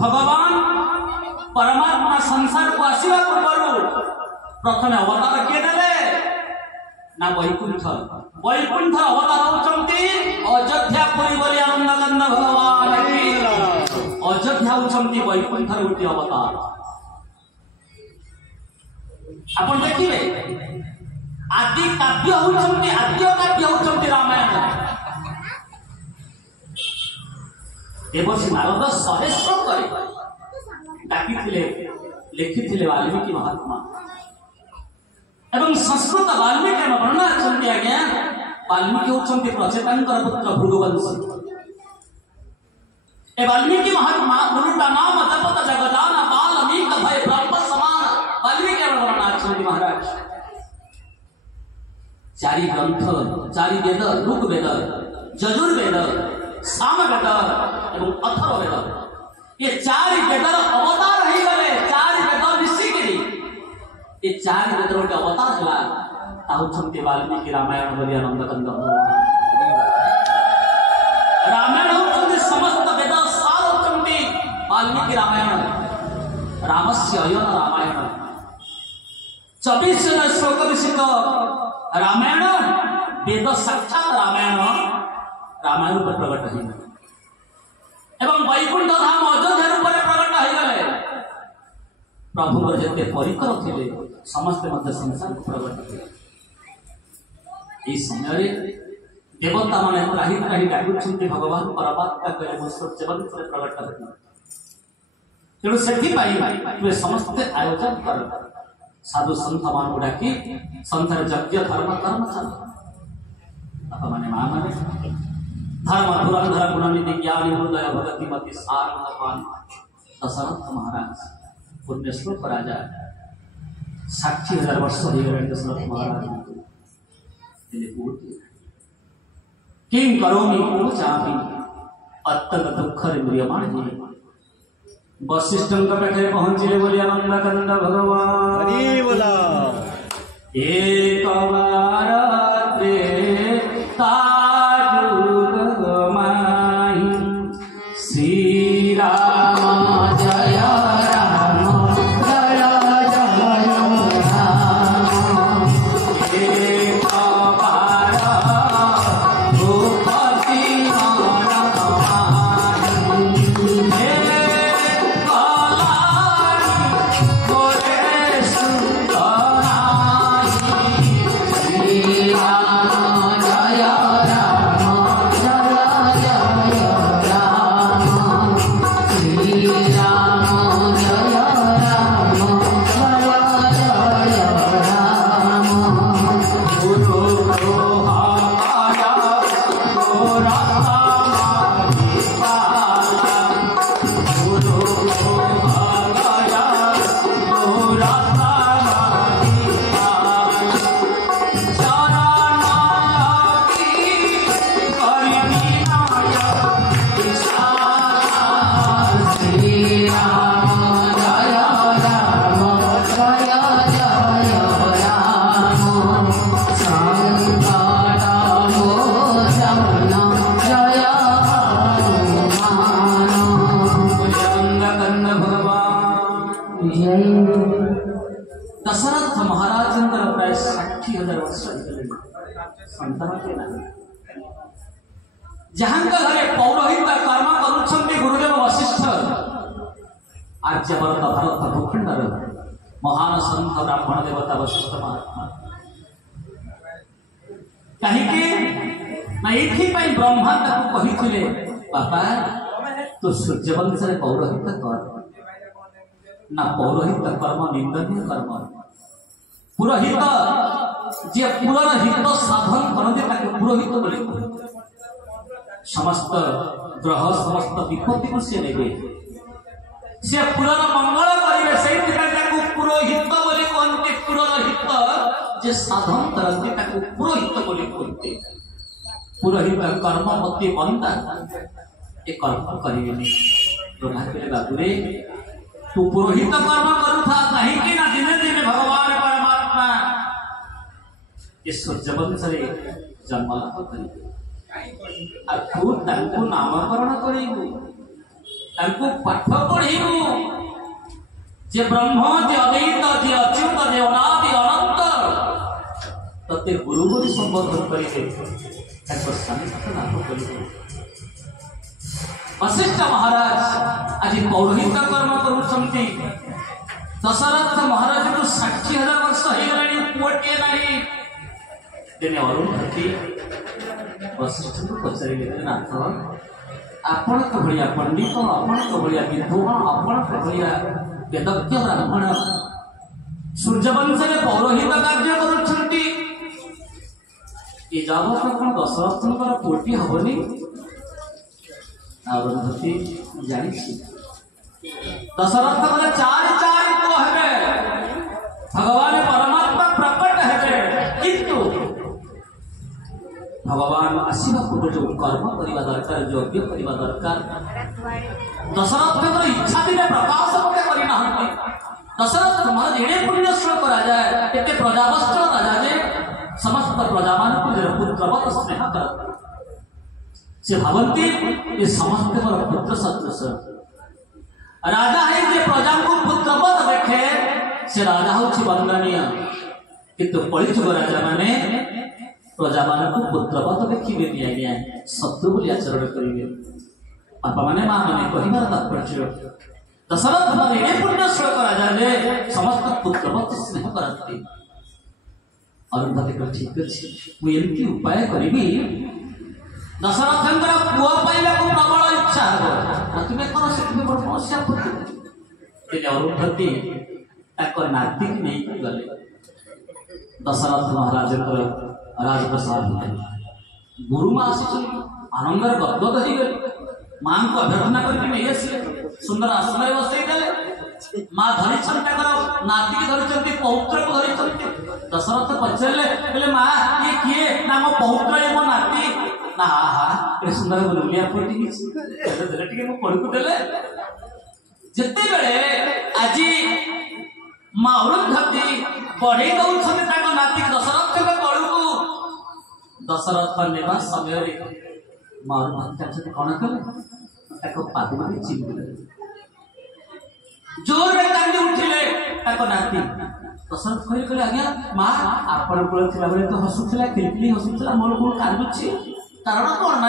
भगवान परमात्मा संसार को आसवा पूर्व प्रथम अवतार किए देले ना वैकुंठ वैकुंठ अवतार होचंती अयोध्यापुरी बोली आनंदानंद भगवान की अयोध्या होचंती वैकुंठ गोटे अवतार। आपण देखिए आदि काव्य होचंती आद्य काव्य होचंती रामायण। देवर्षि नारद सरेश्वर करे डाकिथिले लिखिथिले वाल्मीकि महात्मा एवं संस्कृत वाल्मीकि वर्णना करते आज्ञा वाल्मीकि होचंती प्रचेतांकर पुत्र भृगुवंशी। ए वाल्मीकि महात्मा उलटा नाम जपत जगदान वाल्मीकि भय ब्रह्म समान वाल्मीकि वर्णना करते महाराज। चारि ग्रंथ चारि वेद ऋग्वेद यजुर्वेद सामवेद एवं अथर्ववेद ये चारि वेदर अवतार ही गले चारि वेद मिसिकिरी ये चारि वेदर गोटे अवतार हला ताउछंती वाल्मीकि रामायण बोली आनंदकंद। रामायण होचंती समस्त वेद सार होचंती वाल्मीकि रामायण रामस्य अयन रामायण 24 श्लोक विशिष्ट रामायण वेद साक्षात रामायण रामायण पर प्रकट है एवं वैकुंठ धाम अयोध्या रूप में प्रकट हो गले प्रभु जिते परिकर थे समस्ते मध्य संसार को प्रकट हुए। इस समय देवता माने त्राही त्राही डाकुछंती भगवान परमात्मा कहे मुसर्जवन से प्रकट हो तेणु से समस्ते आयोजन कर साधु संत मान डाकी संतर यज्ञ धर्म कर्म चल माने मां माने धर्म धुरंधर गुणनिधि ज्ञानी हृदय भगति मति सार भगवान दशरथ महाराज पुण्य श्लोक राजा 60,000 वर्ष हो गए दशरथ महाराज किं करोमि पूजामि अत्यंत दुख म्रियमाण वशिष्ठ पेटे पहुंचे बोली आनंदकंद भगवान हरि बोला। एक बार श्री राम जय राम जय जय राम एक बार भूपति दशरथ महाराज प्राय 60,000 वर्ष संतान के ना जहां घरे पौरोहित कर्म करुछंती गुरुदेव वशिष्ठ आर्यवर्त भारत भूखंडर महान संत ब्राह्मण देवता वशिष्ठ महात्मा कहीं ब्रह्मा कही बापा तू सूर्यवंश पौरोहित कर ना पौरोहित कर्म निंदनीय कर्म पुरोहित जे पुरर हित साधन करते पुरोहित बोले समस्त ग्रह समस्त विपत्ति को सी ने से पुरर मंगल करेंगे से पुरोहित बोले कहते पुरर हित जे साधन करते पुरोहित बोले कहते पुरोहित कर्म मत बनता ये कर्म करेंगे दुर्भाग्य बाबूरे तू पुरोहित कर्म करूथा कहीं ना दिने दिने भगवान परमात्मा सूर्यवंश जन्म लाभ कर नामकरण कर पाठ पढ़ू जे ब्रह्म जे अद्वैत जे अच्युत जे अनादि अनंत तते गुरु बोली संबोधन करेंगे वशिष्ठ महाराज आज पौरोहित कर्म करुछंती दशरथ महाराज को 60,000 वर्ष हो गलानी पुअटे नाही दिने अरुंधति वशिष्ठ को पचारिले नाथ आपण तो भलिया पंडित आपण तो भलिया विद्वान आपण तो भलिया वेदज्ञ ब्राह्मण सूर्यवंश में पौरोहित कार्य करुछंती ये जाबत कोन दशरथनकर पुअटी हबनी अरुंधति जानी दशरथ बोले चार पुओ हेबे भगवान परमात्मा प्रकट हेबे किंतु भगवान आसीबा पूर्व जो कर्म करिबा दरकार यज्ञ करिबा दरकार दशरथ इच्छा दिने प्रकाश मते करि नाहंती दशरथ महाराज एणे पुण्यश्लोक करा जाए एते प्रजावस्त राजा जे समस्त प्रजामान को पुत्रवत स्नेह करते से भावती ये समस्त पुत्र सदृश राजा है जे प्रजा को पुत्रवत देखे से राजा होछि वंदनीय किंतु पलिजुग राजा माने प्रजा मान को पुत्रवत देखिबे नि आज्ञा शत्रु बोली आचरण करिवे बापा माने मां माने कहिबार तात्पर्य दशरथ माने ए पुण्य श्लोक राजा जे समस्त पुत्रवत स्नेह करती अरुंधति को ठीक अछि मु एमती उपाय करिबी दशरथंकर पुआ पाइबा को प्रबल इच्छा हो तुमे कोन सिखबे पर समस्या पड़ती ए अरुंधति ताको नाती नहीं गले दशरथ महाराज को राजप्रसाद गुरु मां आनंदर गदगद हो गले मां को अभ्यर्थना करके नहीं आसी सुंदर आश्रम बसई देले मां धरी छंता करो नाती की धरी छंती पौत्र को धरी छंती दशरथ पछले बोले मां ये किए ना मो पौत्र ये मो नाती ना हा ए सुंदर गुलिया पटी देले टिके मो पढु देले जत्ते बेले आजी मां अरुंधति पढ़े दउछन ताको नाती दशरथ के पढु को दशरथ नेबा समय रे मां अरुंधति से कोन कले ताको पाद माने चिमले जोर में कांदी उठिले ताको नाती दशरथ कहि कले आज्ञा मां आपण कोल थिला बेले तो हसुथिला किलकिली हसुथिला मोर को कांदुछि कारण कोन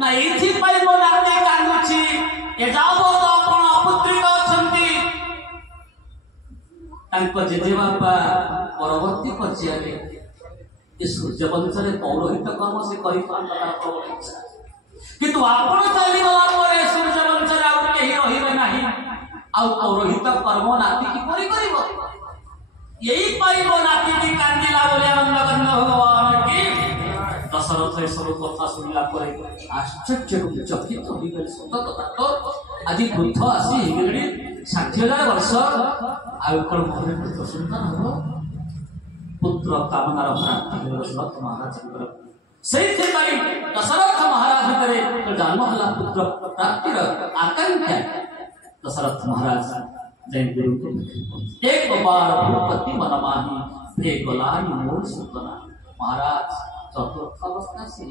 ना एथि पाई मो नाती कांदुछि ए जाबो तो आपण अपुत्रिक अछंती तांको जेजे बापा परवर्ती पर्याये ये सूर्यवंश रे पौरोहित कर्म से करि पांता प्रबल इच्छा किंतु आपण चली गला परे सूर्यवंश रे आउ केही रहिबे नाही आउ पौरोहित कर्म नाती की परि करिवो यही पाइबो नाती की कांदिला बोले आनंद गंध भगवान की दशरथ ए सब कथा सुनिला परे आश्चर्य चकित हो गले सत कथा तो आज बुद्ध आसी हेगड़ी 60,000 वर्ष आउ कोन मोहरे पुत्र संतान हो पुत्र कामनार प्राप्ति दशरथ महाराज से दशरथ महाराज करे तो जन्म हला पुत्र प्राप्तिर आकांक्षा दशरथ महाराज जैन गुरु को एक बार भूपति मनमाही भेगलानी मोर सुतना महाराज चतुर्थ अवस्था से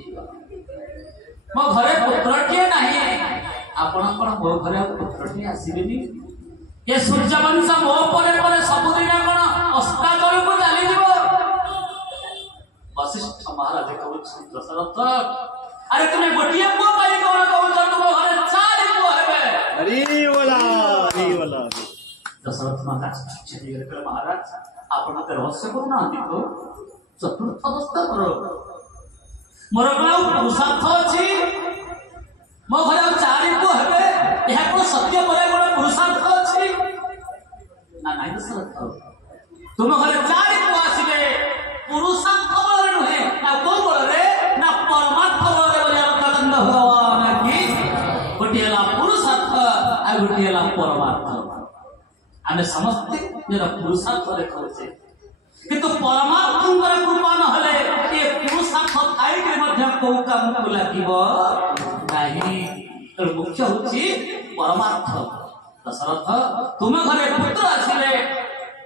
मो घरे पुत्रटिए नाही आपण कोन मो घरे पुत्रटिए आसीबेनी ये सूर्यवंश मो परे परे सब दिन कोन अस्ताचल को चली जीवो वशिष्ठ महाराज कहू दशरथ अरे तुम्हें गोटिए पुओ पाई कोन कहू तुम घरे 4 पुओ हेबे अरे वाला दशरथ महाराज चली गले महाराज आपण के रहस्य करू ना देखो चतुर्थ अवस्था करो मोर कोन पुरुषार्थ अछि मो घरे 4 पुओ हेबे यह कोन सत्य बोले कोन पुरुषार्थ अछि ना नहीं दशरथ तुम घरे 4 पुओ आसीबे पुरुषार्थ बोले नहे ना को बोले ना परमात्मा बोले बोले आनंद भगवान की गोटिएला पुरुषार्थ आ गोटिएला परमार्थ आमे समस्ते मेरा पुरुषार्थ देखौछे किंतु परमात्मा कृपा न हले ये पुरुषार्थ थाई के मध्य को काम को लागिबो नाही तो मुख्य होछि परमार्थ दशरथ तुम घरे पुत्र आसिले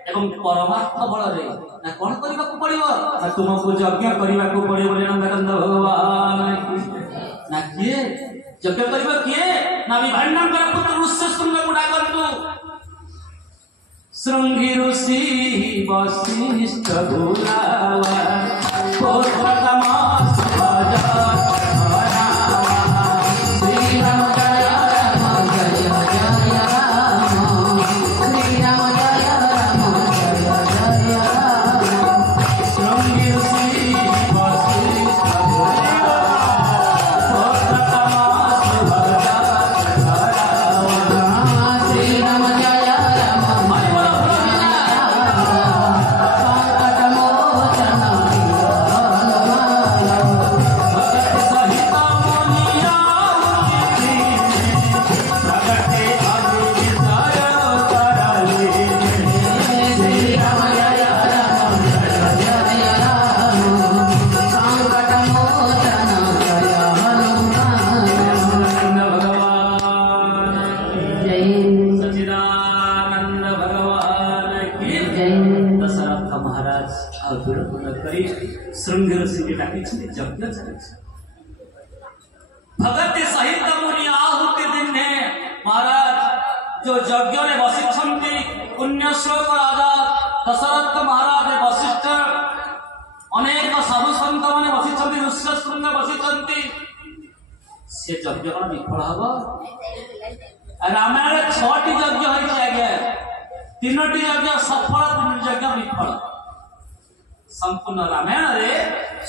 एवं परमार्थ बल रे ना कोन करबा को पड़िबो ना तुमको यज्ञ करबा को पड़िबो नंदनंद भगवान ना किए यज्ञ करिबा किए ना विभांडंकर पुत्र ऋष्य शृंग को डाकंतु श्रृंगी ऋषि वशिष्ठ भूलावा पुत्र तमस भज श्री राम जय राम जय जय राम श्री राम जय राम जय जय राम श्रृंगी ऋषि वशिष्ठ भूलावा पुत्र तमस भज श्री राम जय राम श्रृंगी ऋषि के डाकी यज्ञ चले भगत सहित मुनि आहुति दिन है महाराज जो यज्ञ ने बसिछंती पुण्य श्लोक राजा दशरथ महाराज वशिष्ठ अनेक साधु संत माने बसिछंती ऋष्य शृंग बसिछंती से यज्ञ कौन विफल हबो रामायण 6टी यज्ञ होइछ आगे 3टी यज्ञ सफल 3टी यज्ञ विफल संपूर्ण रामायण रे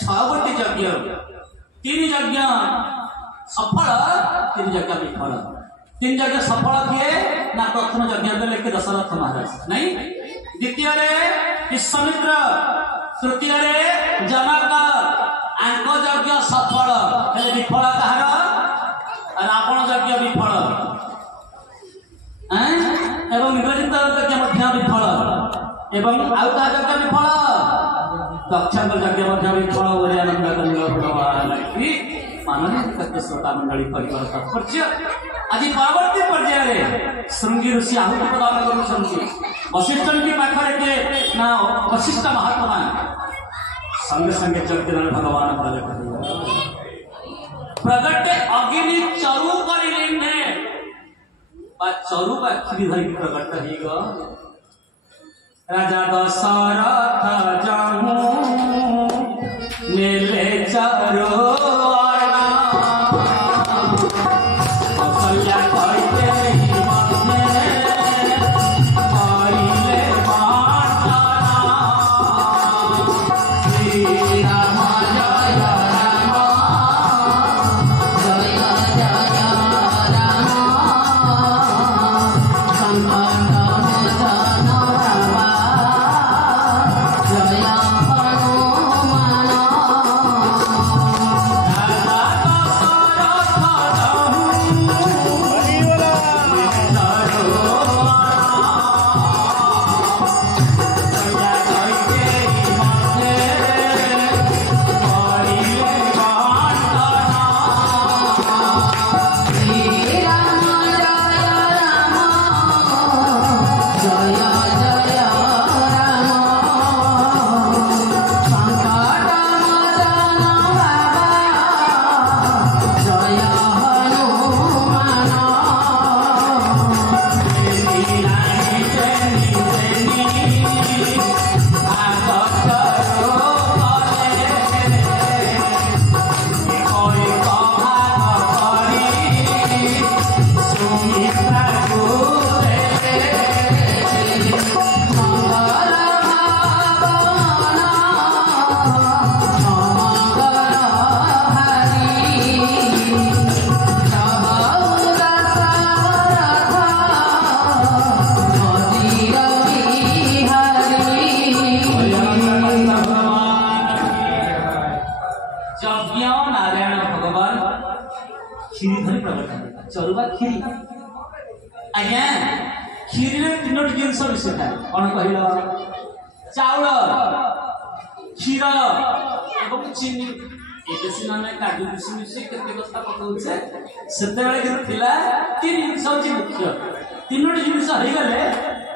6 गोटी यज्ञ 3 यज्ञ सफल 3 यज्ञ विफल 3 यज्ञ सफल किए ना प्रथम यज्ञ के लेके दशरथ महाराज नहीं द्वितीय रे विश्वामित्र तृतीय रे जनक आंको यज्ञ सफल हेले विफल कहार रावण यज्ञ विफल एवं निवेदित यज्ञ मध्य विफल एवं आउ का यज्ञ विफल दक्षांग यज्ञ मध्य विफल आनंद भगवान की माननीय श्रोता मंडली परिवार तात्पर्य आज परवर्ती पर्याय रे श्रृंगी ऋषि आहुति प्रदान करुछंती वशिष्ठ की पाखरे के ना वशिष्ठ महात्मा संगे संगे जगदीनाथ भगवान प्रगट अग्नि चरु परिलिंडे बा चरु बा खिरी धरि प्रगट हेग राजा दशरथ जामु नेले चरु चरुवा खीरी आज्ञा खीरी रे 3टी जिनस मिसे था कोन कहिलो चाउल क्षीर एवं चीनी एते सिना ने काजू मिसे केते बस्ता पकाउछे सेते बेले के थिला 3 जिनस होची मुख्य 3टी जिनस हे गले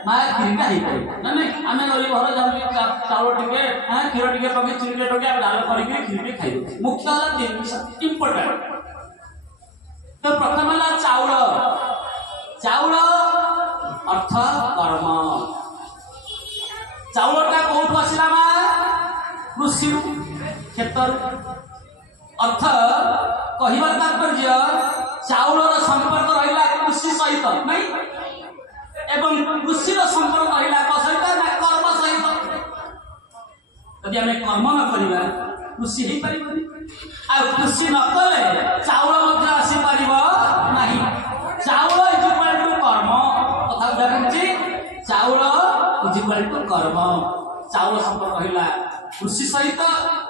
मा खीरीटा हे पड़े ना नहीं आमे गली घर जाम चाउल टिके क्षीर टिके पके चीनी टिके डाल करी खीरी खाइ मुख्य वाला 3 जिनस इंपोर्टेंट तो प्रथम है चाउल चाउल अर्थ कर्म चाउलटा कौटू आसला कृषि क्षेत्र अर्थ कहवा तात्पर्य चाउलर संपर्क रहा कृषि सहित नहीं एवं कृषि संपर्क रहा सहित ना कर्म सहित यदि आम कर्म न करवा कृषि हो पार कृषि न कले चाउल आसीपर ना चाउल इजिक्वाल टू कर्म कथा बुझापी चाउल इजिक्वाल टू कर्म चाउल संपर्क रहा कृषि सहित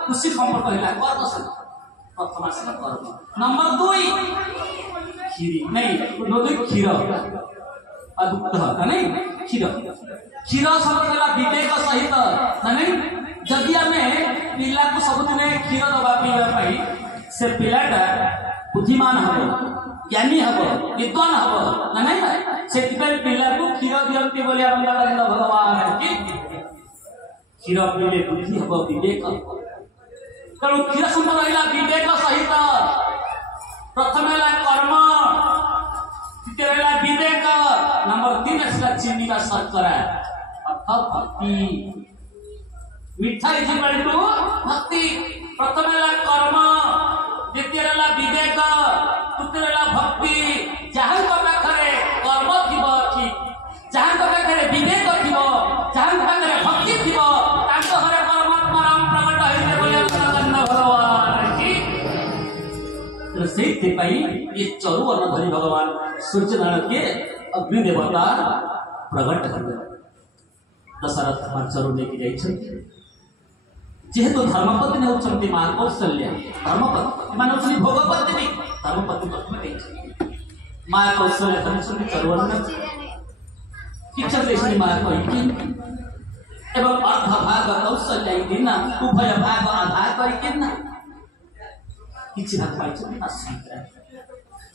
कृषि संपर्क रहा कर्म सहित प्रथम आसला कर्म नंबर 2 क्षीरी नहीं नंबर 2 क्षीर दुग्ध नहीं क्षीर क्षीर संपर्क है विवेक सहित नहीं जदि आम पिला को सबुदिन क्षीर दबा पीवा से पिलाटा बुद्धिमान हम ज्ञानी हम विद्वान हम ना नहीं से पिला को क्षीर दिखती बोली भगवान की क्षीर पीले बुद्धि हम विवेक तेणु क्षीर संपर्क रहा विवेक सहित प्रथम है कर्म द्वितीय रहा विवेक नंबर 3 आसला चीनी का शर्करा अर्थ भक्ति मिठा इजिक्वाल टू भक्ति प्रथम है कर्म द्वितीय रहा विवेक तृतीय रहा भक्ति जहाँ पाखे कर्म थी ठीक जहाँ पाखे विवेक थी जहाँ पाखे भक्ति थी घरे परमात्मा राम प्रकट होते से ये चरु अन्न धरी भगवान सूर्य नारायण के अग्नि देवता प्रकट कर दशरथ चरु लेके जाइछन जेहेतु धर्मपत्नी होती माँ कौशल्या धर्मपत्नी मान होती भोगपत्नी धर्मपत्नी प्रथम माँ कौशल्या धरी चरु अन्न शिक्षा देशनी माँ कही एवं अर्ध भाग कौशल्या दिन उभय भाग आधार करके किसी भाग पाई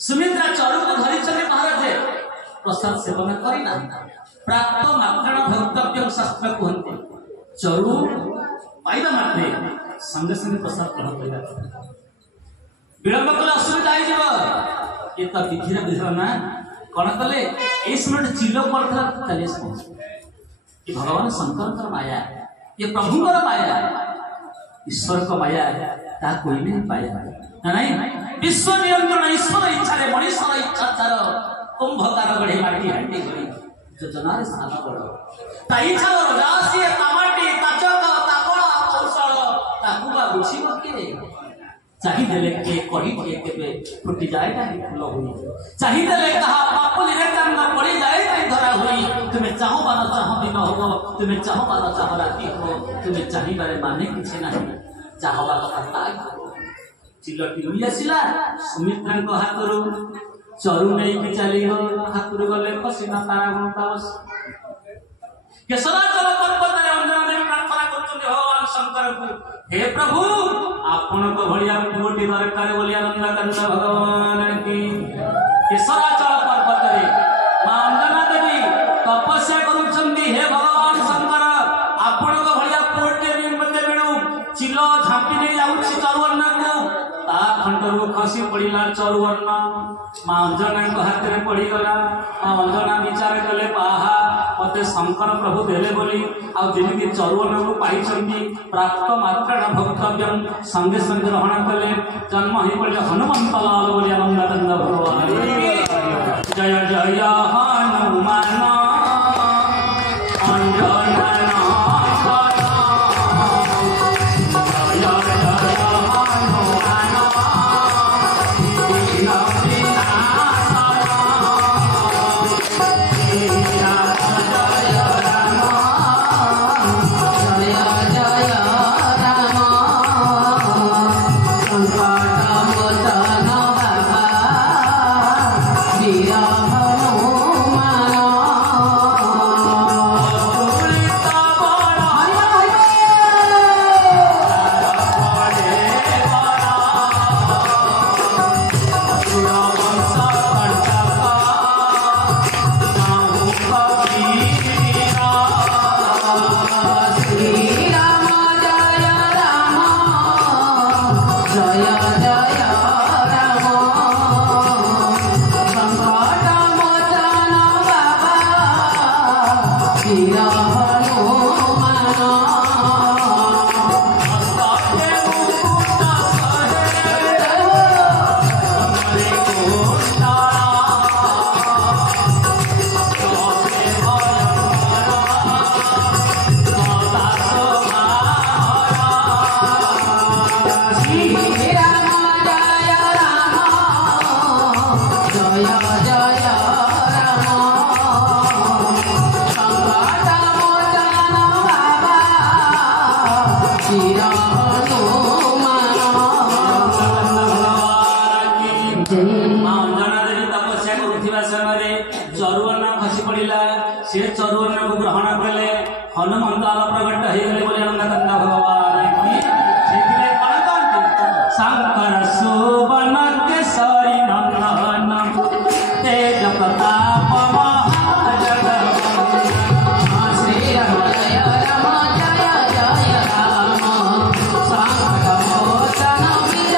सुमित्रा चरु को धरी महाराज प्रसाद सेवन करना प्राप्त मात्रण भक्तव्य शास्त्र कहते चरु पाइबा मात्रे संगे संगे प्रसाद ग्रहण करना विलंब कले असुविधा ये तो विधि बुझा कौन कले ये समय चिल पड़ा चली ये भगवान शंकर माया ये प्रभुंर माया ईश्वर को माया ता कोई नहीं पाया ना नहीं विश्व नियंत्रण ईश्वर इच्छा मनीषर इच्छा तार कुंभकार गढ़े माटी हांडी गढ़ी योजना स्थान बड़ इच्छा राशि तामाटी ताचक ताकड़ कौशल ताकुबा बुझीब किए चाहिए के कड़ी के फुटी जाए फूल हुई चाहिए कहा पापुली रे कांद पड़ी जाए धरा हुई तुम्हें चाहो बा चाहो दिन हो तुम्हें चाहो बा चाहो राति हो तुम्हें चाहिए माने किसी नहीं चाहवा कथा चिलटी उड़ी आसला सुमित्रा हाथ चरु नहीं चली हाथ गले खसीना तारा गुणतावस केशराचल पर्वत अंजना देवी प्रार्थना करते भगवान शंकर को हे प्रभु आपण को भलिया पुटी दरकार बोली आनंद कंद भगवान की केशराचल पर्वत रे मां अंजना देवी तपस्या करूछंती हे भगवान शंकर आपण को भलिया पुटी मते बेणु चिलो झांपी नहीं जाउछि चरुअन्न को ता खंडरू खसी पड़िला चरुअन्न मां अंजना को हाथ में पड़ी गला मां अंजना विचार कले पाहा मते शंकर प्रभु देले बोली आ जेमिति चरुअन्न को पाइछंती प्राप्त मात्रण भक्तव्यम संगे संगे ग्रहण कले जन्म ही पड़े हनुमंत लाल बोली आनंद कंद भगवान जय जय हनुमान से चरुवन को ग्रहण कले हनुमंत प्रकट होगले बोले नंदकंद भगवान की शंकर सुवन केसरी नंदन तेज प्रताप श्री राम जय जय राम संकट मोचन वीर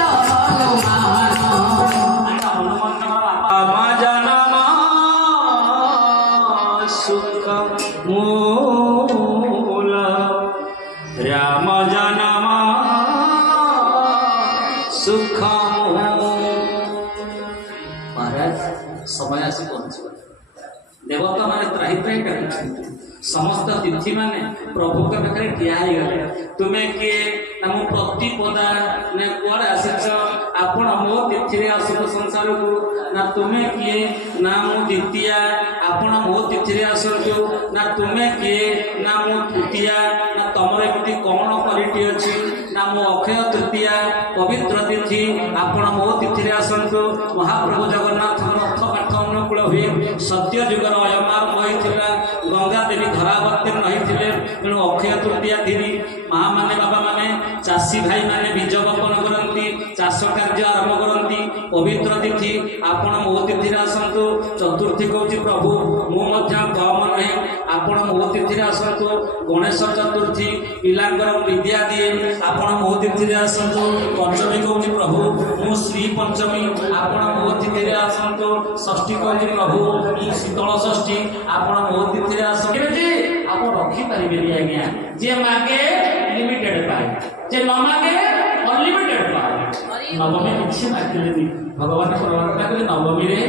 राम जन्म सुख महाराज समय आसी पहुंच देवता माने त्राही त्राही डाकुछन्ति समस्त तिथि माने प्रभु के पाखरे ठिया हे गले तुम्हें किए ना मो प्रतिपदा ने कुआड आसिछ आपण मो तिथि रे आसुत संसार को ना तुम्हें किए ना मो द्वितीया आपण मो तिथि रे आसुछु ना तुम्हें किए ना मो तृतीया ना तमरे एमती कोन परिटी अछि ना मो अक्षय तृतीया पवित्र तिथि आपण मो तिथि रे आसंतु महाप्रभु जगन्नाथ रथ काठ अनुकूल हुए सत्य जुगर अयमार होइथिला गंगा देवी धरावतीर्ण होइथिले तेणु अक्षय तृतीया दिन माँ माने बाबा माने चाषी भाई माने बीज बपन करती चाष कार्य आरंभ करती पवित्र तिथि आपण मो तिथि आसतु चतुर्थी कौच प्रभु मु कम नुहे आपण मो तिथि आसतु गणेश चतुर्थी पिलांकर विद्या दिए आपण मो तिथि आसतु पंचमी कौच प्रभु मु श्री पंचमी आपण मो तिथि आसतु षष्ठी कौच प्रभु मु शीतल षष्ठी आपण मो तिथि आसतु आप रखी पारे आज्ञा जे मागे लिमिटेड पाए जे न मागे अनलिमिटेड पाए नवमी किसी मागिले भगवान प्रवर्तन कले नवमी रे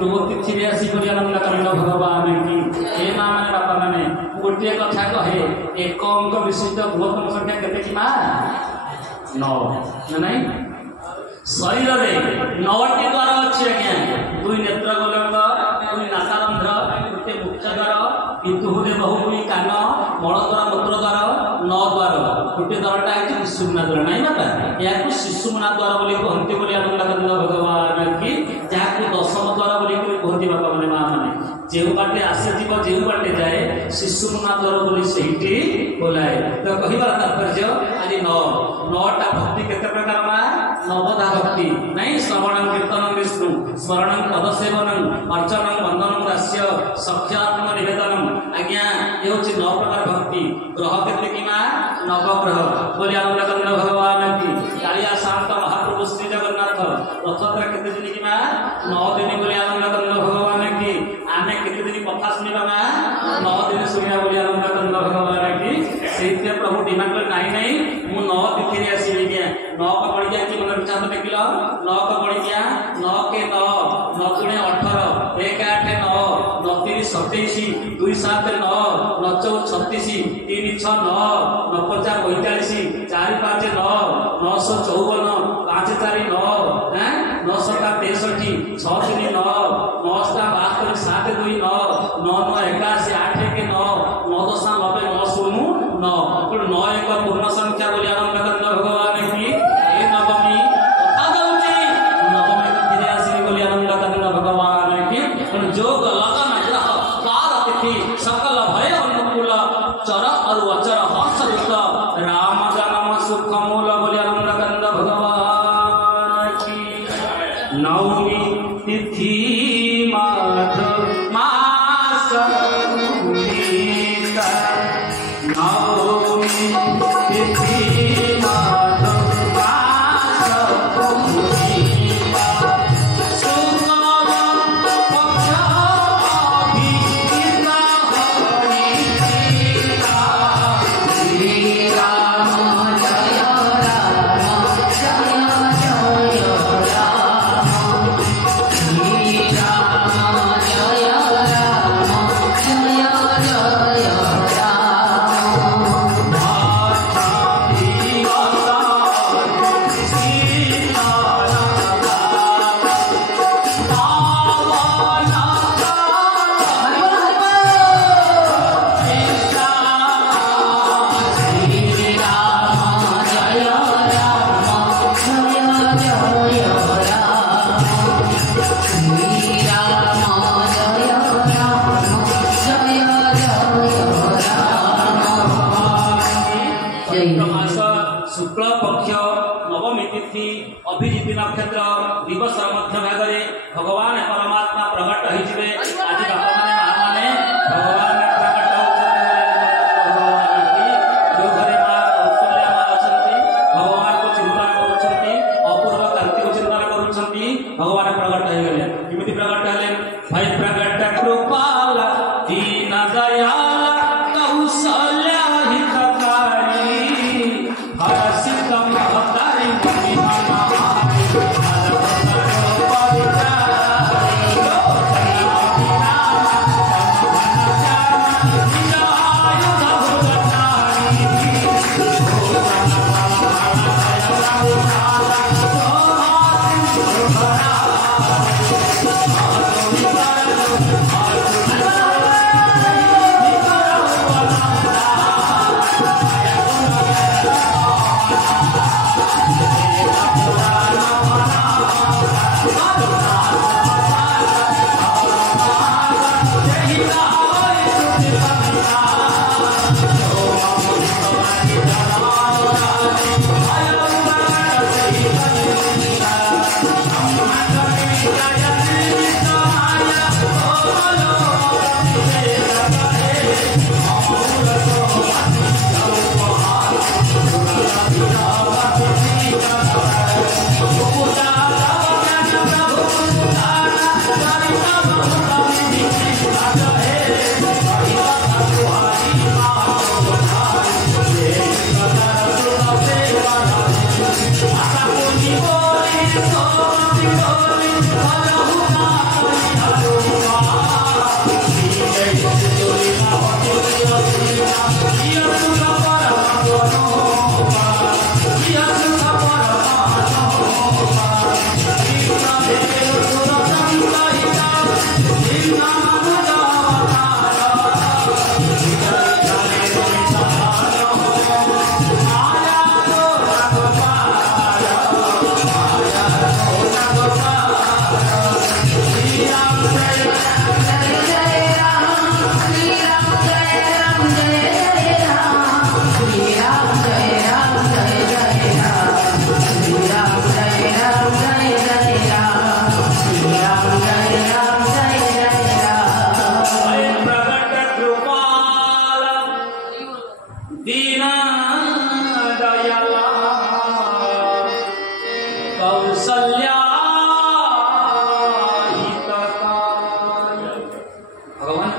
जो तिथि रे आसी करिया नंदा करलो भगवान की ए मां माने बापा माने गोटे कथा कहे एक अंक विशिष्ट बृहत्तम संख्या केते की मां 9 नहीं शरीर रे 9टी द्वार अछि आज्ञा दुई नेत्र गोलक दुई नासारंध्र गोटे मुख्य द्वार किंतु हुए बहुमुई कान मलद्वार मूत्रद्वार 9 द्वार गोटे द्वारटा है शिशुमुना द्वार नहीं बाबा या शिशुमुना द्वार बोली कहते बोली आनंद भगवान की जहाँ दशम द्वार बोली कहते बापा मैंने माँ मैंने जो बाटे आसे जो बाटे जाए शिशुमुना द्वार बोली सहीटी बोलाए तो कहबार तात्पर्य आज 9टा भक्ति केते प्रकार माँ नवधा भक्ति नहीं श्रवणं कीर्तनं विष्णु स्मरणं पदसेवनं अर्चनं वंदनं दास्य सख्यात्म निवेदनम आज्ञा ये होची 9 प्रकार भक्ति ग्रह केते की मां नवग्रह बोली आनंद भगवान की कालिया शांत महाप्रभु श्री जगन्नाथ रथयात्रा केते दिन की मां 9 दिन बोली आनंद भगवान की आमे केते दिन कथा सुनिबा मां 9 दिन सुनिया बोली आनंद भगवान की सेते प्रभु डिमांड नहीं नहीं मु 9 तिथि रे आसी गया 9 का पड़ गया कि मन विचार में किलो 9 का पड़ गया 9 के 9 9 गुणे 18 1 8 9 9 3 27 2 7 9 9 4 36 3 6 9 9 5 45 4 5 9 954 5 4 9 हैं 9 7 63 6 3 9 9 72 7 2 9 9 9 81 8 1 9 9 10 90 9 0 9 पर 9 एक पूर्ण संख्या बोली आनंद भगवान की ए नवमी कथा दउची नवमी तिथि आसी बोली आनंद भगवान की जोग लगन ग्रह पार तिथि सकल भय अनुकूल चर और अचर हर्षयुक्त राम जन्म सुख मूल बोली आनंद भगवान की नवमी तिथि माघ मास पूर्णिमा नवमी तिथि माघ मास पूर्णिमा शुक्ल पक्ष अभिहित हरि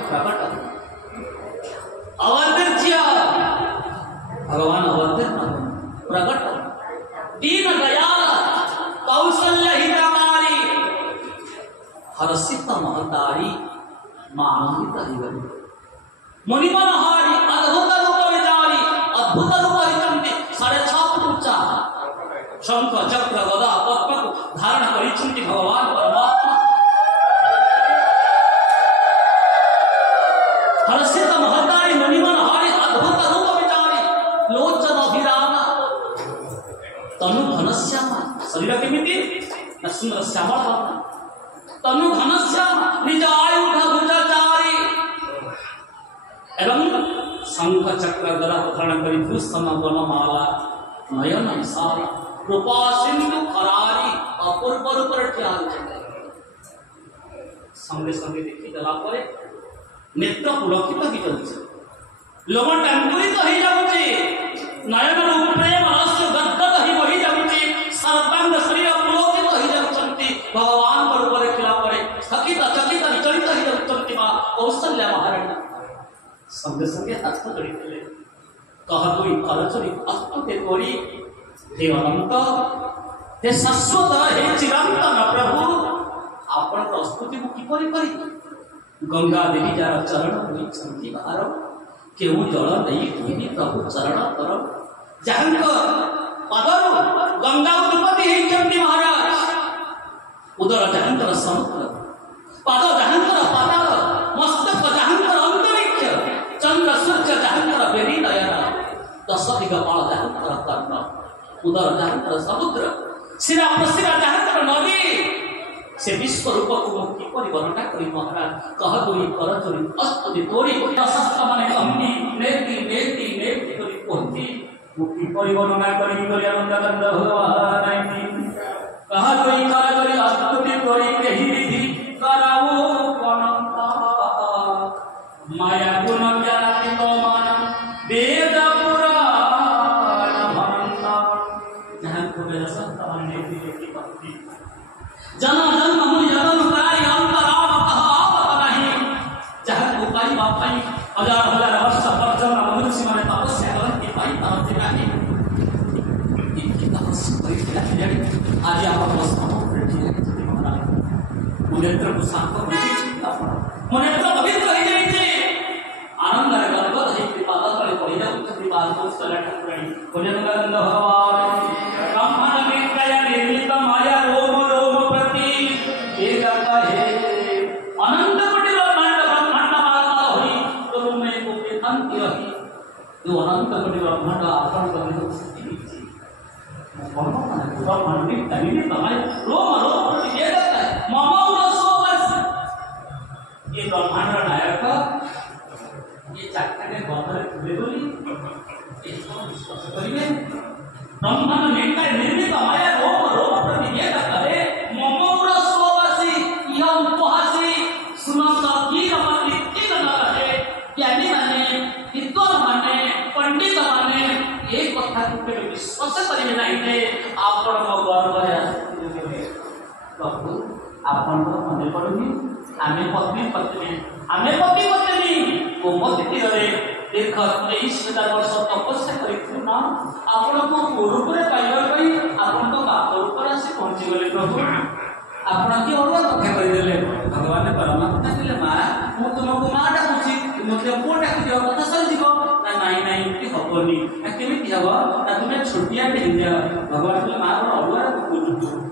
प्रकट अवतीर्य भगवान अवतीर्ण प्रकट दीन दयाल कौशल्य हितकारी हर्षित महतारी मानवित हिवरी मुनिमनहारी अद्भुत रूप विचारी अद्भुत रूप हितंती 6.5 फुट उच्चा शंख चक्र गदा पद्म को धारण करिछंती भगवान परमात्मा हर्षित महतारी मुनिमनहारी अद्भुत रूप विचारी लोचन अभिरामा तनु घनश्यामा शरीर केमिति न सुंदर श्यामल तनु घनश्यामा निज आयुध भुजचारी एवं शंख चक्र गदा धारण करी भूषण वनमाला नयन विशाल रूपा सिंधु खरारी अपूर्व रूप संगे संगे देखी देला परे नेत्र पुलकित हो जाउछि लोम टांकुरित हो जाउछि नयन रूप प्रेम रस गदगद ही बहि जाउछि सर्वांग शरीर पुलकित हो जाउछंती भगवान रूप देखला परे सकित चकित विचलित हो जाउछंती मा कौशल्य महाराणी संगे संगे हाथ जोड़ी कह कोई कर चोरी हस्त ते तोरी हे अनंत हे शाश्वत हे चिरंतन प्रभु आपण प्रस्तुति को किपरि करी गंगा देवी जार चरण होई छंती बाहर केउ जल देई धोई प्रभु चरण कर जहंक पदरु गंगा उत्पत्ति हे छंती महाराज उदर जहंकर समुद्र पद जहंकर पाताल मस्तक जहंकर अंतरिक्ष चंद्र सूर्य जहंकर बेरी नयन दश दिगपाल जहंकर कर्ण उदर जहंकर समुद्र शिरा प्रशिरा जहंकर नदी से विश्व रूप को मुक्ति पर वर्णना करी महाराज कह दोई कर चोरी अस्तुति तोरी शास्त्र माने कहनी नेति नेति नेति करी कहती मुक्ति पर वर्णना करी करी आनंद गंध भगवान कह दोई कर चोरी अस्तुति तोरी केहि विधि कराओ अनंत माया गुण ज्ञाति तो मान वेद पुराण भंत जहां को मेरा संत माने की भक्ति जन जन्म मुनि जन्म कराई अंतराम कहा आप नहीं जहां को पाई बापाई हजार हजार वर्ष वर्जन मनुष्य माने तपस्या करन की पाई तरफ नहीं इनकी तपस्या परित्याग आज आप प्रश्न मुनेत्र को शांत मुनेत्र पवित्र हो जाइए आनंद गदगद है कृपा तले पड़ी जाऊ कृपा को चला ठाकुरानी मुनेत्र गंध भगवान ब्रह्मांड में कया निर्मित माया रोम रोम प्रति एक कहे अनंत कोटि ब्रह्मांड ब्रह्मांड माता होई तो में को अंत रही जो अनंत कोटि ब्रह्मांड आपन करने स्थिति दी ब्रह्मांड में तमिल तमाय रोम रोम प्रति एक कहे मम ये ब्रह्मांड नायक ये चाकने गंधरे खुले बोली इसको विश्वास करिवे ब्रह्मांड में काय निर्मित माया रोम रोम प्रतिवेद करे ममौर सोवासी यह उपहासी सुनत की रमती तीन न रहे ज्ञानी माने विद्वान माने पंडित माने ये कथा के विश्वास करिवे नहीं थे आपण को गर्व है प्रभु आपण को मने पड़ुनी आमे पत्नी पत्नी गोमती रे देख 23,000 वर्ष तपस्या करिथु ना आपण को रूप रे पाइबा पई आपण तो बाप रूप रे से पहुंची गले प्रभु आपण की और कथा कर देले भगवान परमात्मा कहले मां मु तुमको मां डाकुची तुमके को डाकु दियो कथा सर दिबो ना नहीं नहीं कि हबनी केमिति हबो ना तुमे छोटिया टे इंडिया भगवान कहले मां और अलुआ को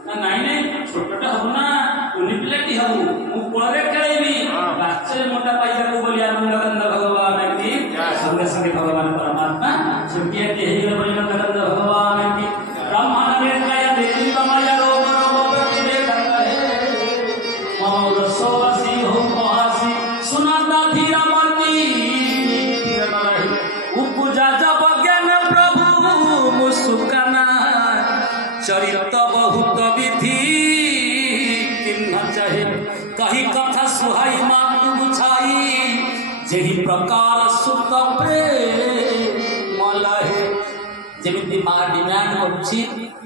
ना नहीं नहीं छोटटा हबो ना उनी पिलाटी हबो मु कोळे खेलेबी बाच्चे मोटा पाइबा को बोली आनंद गंध भगवान की संगे संगे भगवान परमात्मा छोटिया टे हेले बोली आनंद गंध भगवान की ब्रह्मांड में काया देवी माया रोम रोम प्रतिवेद करे मौर सोवासी हो पहासी सुनाता धीरमती उपजा जब ज्ञान प्रभु मुसुकाना चरित बहुत विधि किन्न चाहे कही कथा सुहाई मातु बुझाई जेहि प्रकार सुत प्रेम लहे जेमिति माँ डिमांड करुछि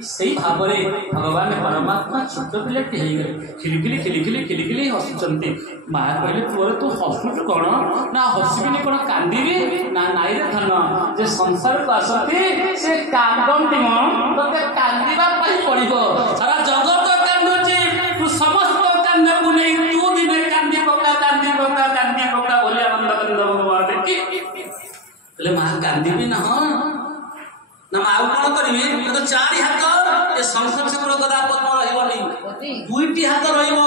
सेही भाबरे भगवान परमात्मा छोट पिलाटी हे गले खिलिखिली हसुचंती माँ कहले तोरे तू हसुचु कोन ना हसिबिनी कोन कांदीबी ना नाई रे धन जे संसार को आसती से कांदंती म तते कांदीबा पई पड़िबो सारा जगत कांदुची तू समस्त कांदबु नै तू दिने कांदी पका बोले आनंद कंद भगवान देखि ले माँ कांदीबी ना ना आउ कौन करी तो चारि हाथ ए शंख चक्र गदा पद्म रहबनी दुईटी हाथ रहइबो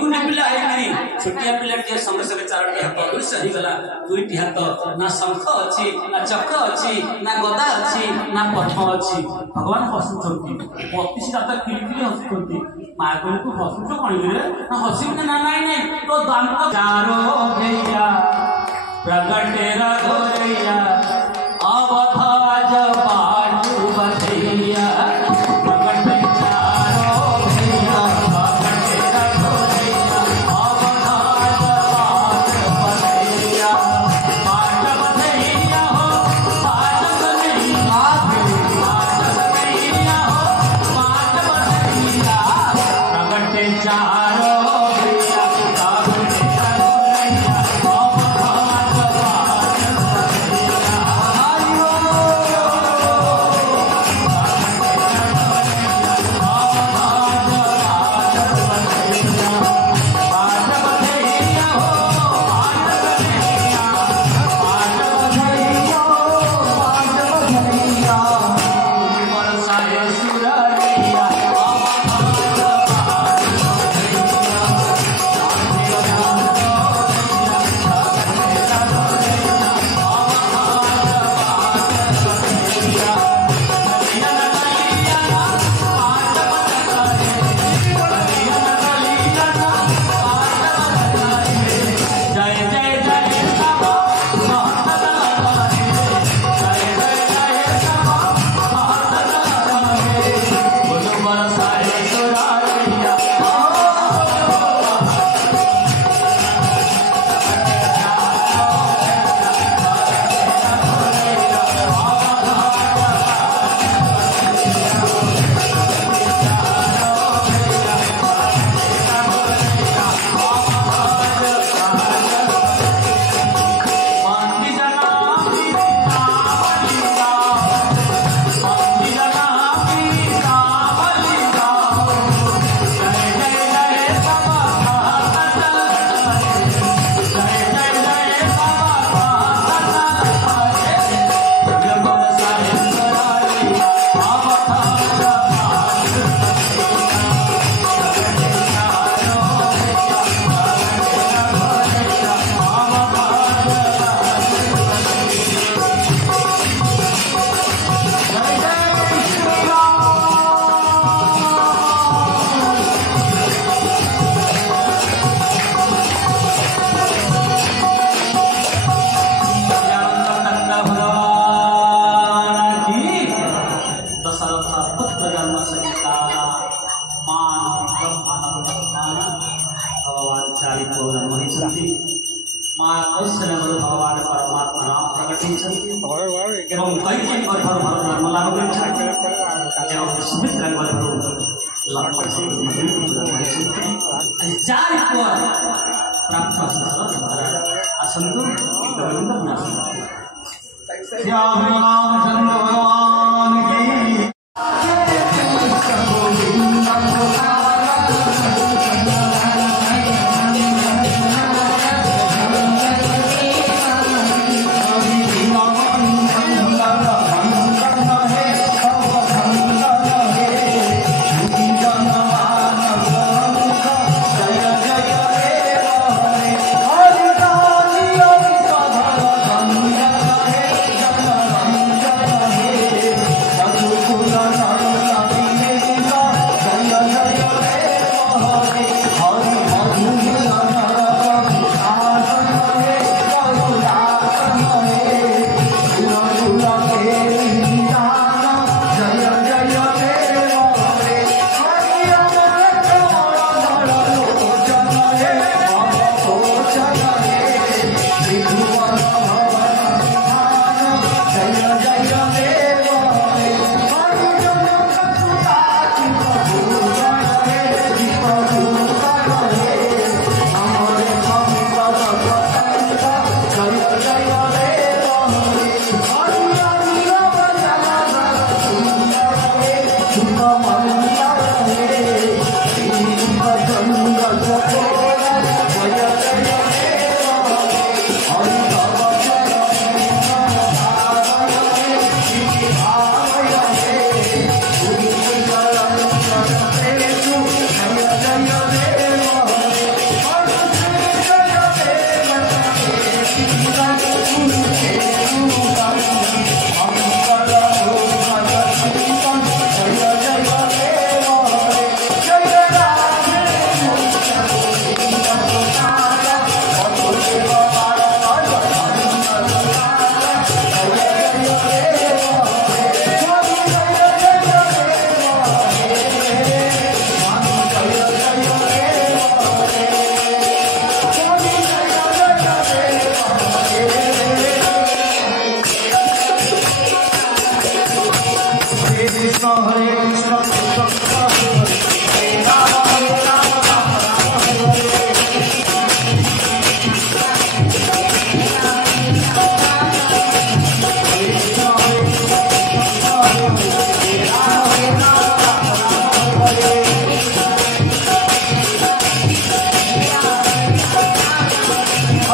कुनी पिला हेकरी छोटिया पिला के संगे संगे चारटी हाथ होई सही गला दुईटी हाथ ना शंख अछि ना चक्र अछि ना गदा अछि ना पद्म अछि भगवान हसुचंती बत्तीस रात किलकिली हसुचंती मां कहले तू हसुच कोन रे ना हसिब ना नहीं तो दांत चारो भैया प्रगटे रघोरैया अवधाज पाटू बधैया प्रगटे चारो भैया प्रगटे रघोरैया अवधाज बधैया पाट बधैया हो पाट बधैया हो पाट बधैया प्रगटे चारो भैया प्रगटे रघोरैया भगवान परमात्मा नाम प्रकट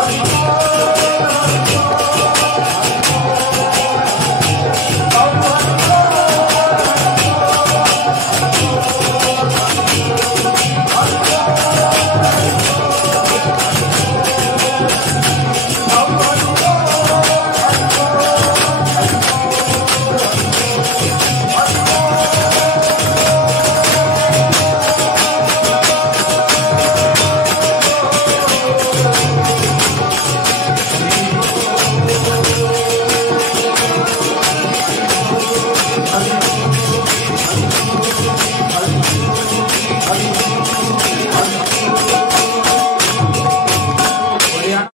हरि